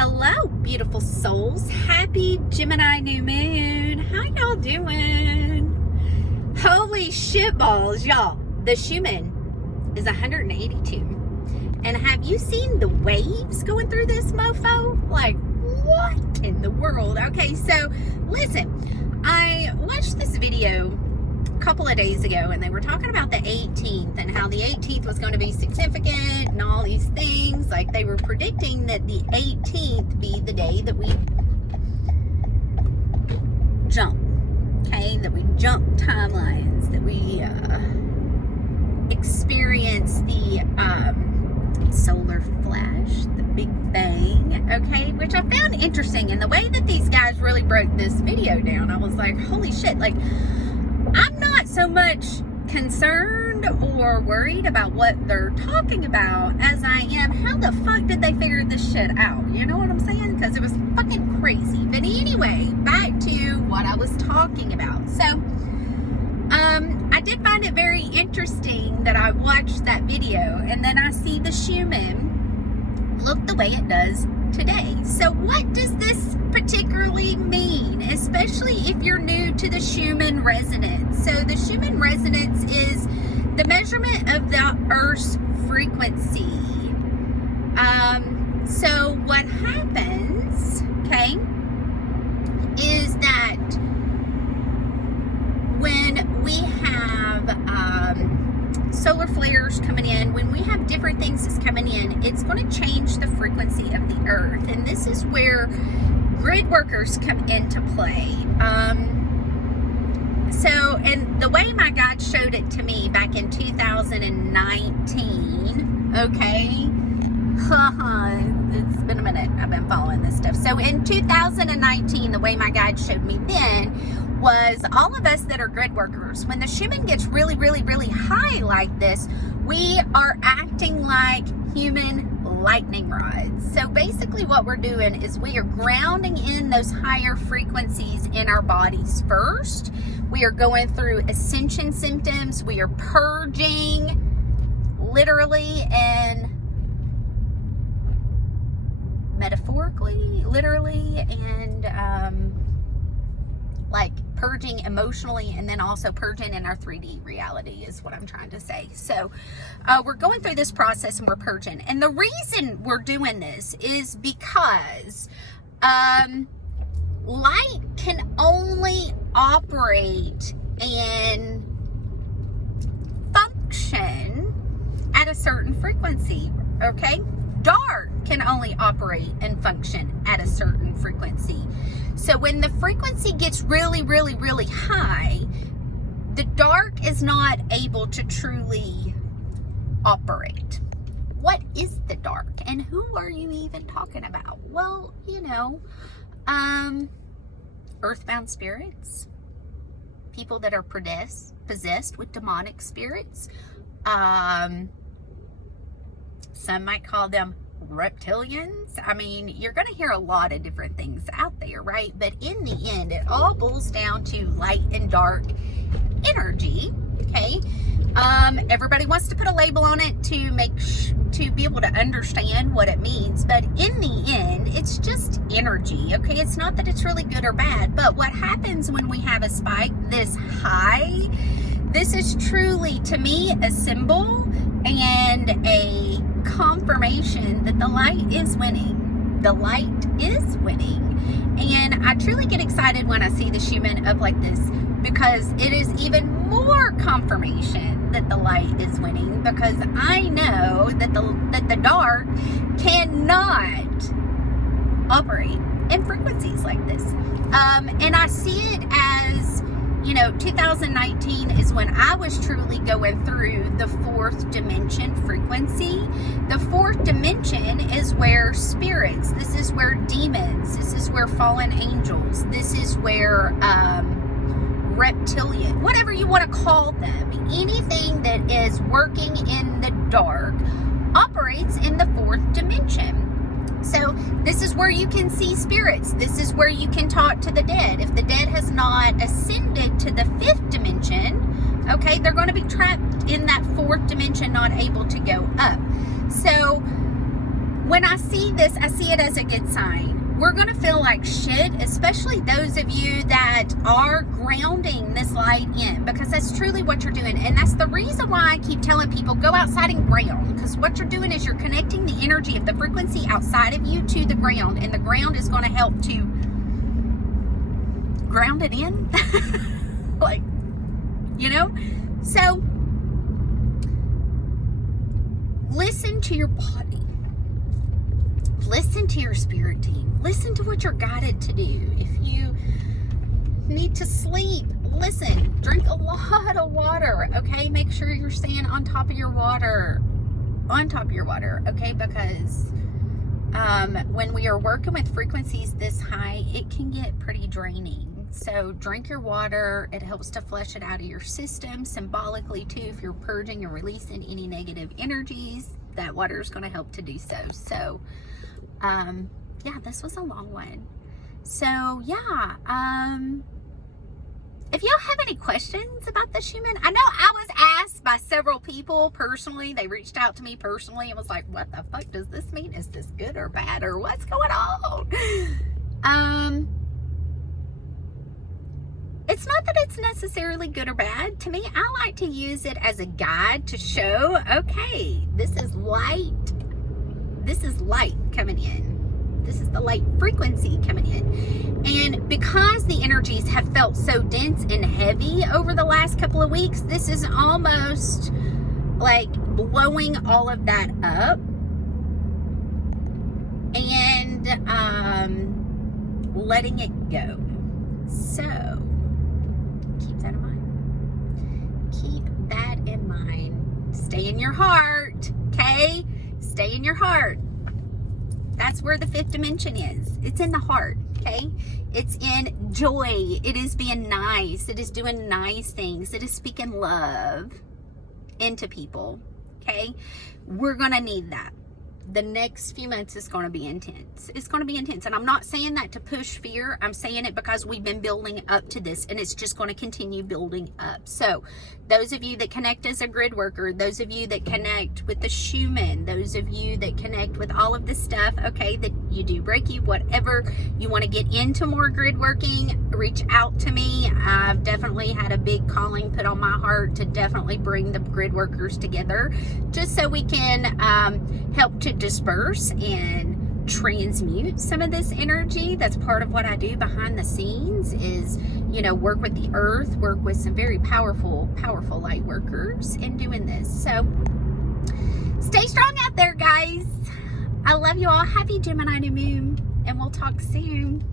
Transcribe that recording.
Hello, beautiful souls. Happy Gemini new moon. How y'all doing? Holy shit balls, y'all. The Schumann is 182. And have you seen the waves going through this mofo? Like, what in the world? Okay, so listen, I watched this video a couple of days ago and they were talking about the 18th and how the 18th was going to be significant and all these things. Like, they were predicting that the 18th be the day that we jump, okay, that we jump timelines, that we experience the solar flash, the Big Bang, okay, which I found interesting. And the way that these guys really broke this video down, I was like, holy shit. Like, I'm not so much concerned or worried about what they're talking about as I am how the fuck did they figure this shit out, you know what I'm saying? Because it was fucking crazy. But anyway, back to what I was talking about. So I did find it very interesting that I watched that video and then I see the Schumann look the way it does today. So what does this particularly mean, especially if you're new to the Schumann resonance? So the Schumann resonance is the measurement of the Earth's frequency. So what happens, okay, is that when we have solar flares coming in, when we have different things that's coming in, it's going to change the frequency of the Earth. And this is where grid workers come into play. And the way my guide showed it to me back in 2019, okay, it's been a minute, I've been following this stuff. So in 2019, the way my guide showed me then was all of us that are grid workers, when the Schumann gets really, really, really high like this, we are acting like human lightning rods. So basically what we're doing is we are grounding in those higher frequencies in our bodies first. We are going through ascension symptoms. We are purging, literally and metaphorically, literally, and like purging emotionally, and then also purging in our 3D reality is what I'm trying to say. So we're going through this process and we're purging. And the reason we're doing this is because light can only operate and function at a certain frequency, okay? Dark can only operate and function at a certain frequency. So when the frequency gets really, really, really high, the dark is not able to truly operate. What is the dark? And who are you even talking about? Well, you know, earthbound spirits, people that are possessed with demonic spirits. Some might call them reptilians. I mean, you're going to hear a lot of different things out there, right? But in the end, it all boils down to light and dark energy, okay? Everybody wants to put a label on it to be able to understand what it means, but in the end, it's just energy, okay? It's not that it's really good or bad, but what happens when we have a spike this high, this is truly, to me, a symbol and a confirmation that the light is winning. The light is winning. And I truly get excited when I see the Schumann up like this, because it is even more confirmation that the light is winning, because I know that the dark cannot operate in frequencies like this. And I see it as, you know, 2019 is when I was truly going through the fourth dimension frequency. The fourth dimension is where spirits, this is where demons, this is where fallen angels, this is where reptilian, whatever you want to call them, anything that is working in the dark operates in the fourth dimension. So this is where you can see spirits. This is where you can talk to the dead. If the dead has not ascended to the fifth dimension, okay, they're going to be trapped in that fourth dimension, not able to go up. So when I see this, I see it as a good sign. We're going to feel like shit, especially those of you that are grounding this light in, because that's truly what you're doing. And that's the reason why I keep telling people, go outside and ground, because what you're doing is you're connecting the energy of the frequency outside of you to the ground, and the ground is going to help to ground it in. Like, you know? So, listen to your body. Listen to your spirit team. Listen to what you're guided to do. If you need to sleep, listen. Drink a lot of water, okay? Make sure you're staying on top of your water. On top of your water, okay? Because when we are working with frequencies this high, it can get pretty draining. So drink your water. It helps to flush it out of your system. Symbolically, too, if you're purging and releasing any negative energies, that water is going to help to do so. So, yeah, this was a long one. So, yeah, if y'all have any questions about the Schumann, I know I was asked by several people personally. They reached out to me personally and was like, what the fuck does this mean? Is this good or bad, or what's going on? It's not that it's necessarily good or bad. To me, I like to use it as a guide to show, okay, this is light. This is light coming in. This is the light frequency coming in. And because the energies have felt so dense and heavy over the last couple of weeks, this is almost like blowing all of that up and letting it go. So, keep that in mind. Keep that in mind. Stay in your heart, okay? Stay in your heart. That's where the fifth dimension is. It's in the heart, okay? It's in joy. It is being nice. It is doing nice things. It is speaking love into people, okay? We're going to need that. The next few months is going to be intense. It's going to be intense. And I'm not saying that to push fear. I'm saying it because we've been building up to this, and it's just going to continue building up. So those of you that connect as a grid worker, those of you that connect with the Schumann, those of you that connect with all of this stuff, okay, that you do Reiki, whatever, you want to get into more grid working, reach out to me. I've definitely had a big calling put on my heart to definitely bring the grid workers together, just so we can help to disperse and transmute some of this energy. That's part of what I do behind the scenes, is, you know, work with the earth, work with some very powerful light workers in doing this. So stay strong out there, guys. I love you all. Happy Gemini new moon, and we'll talk soon.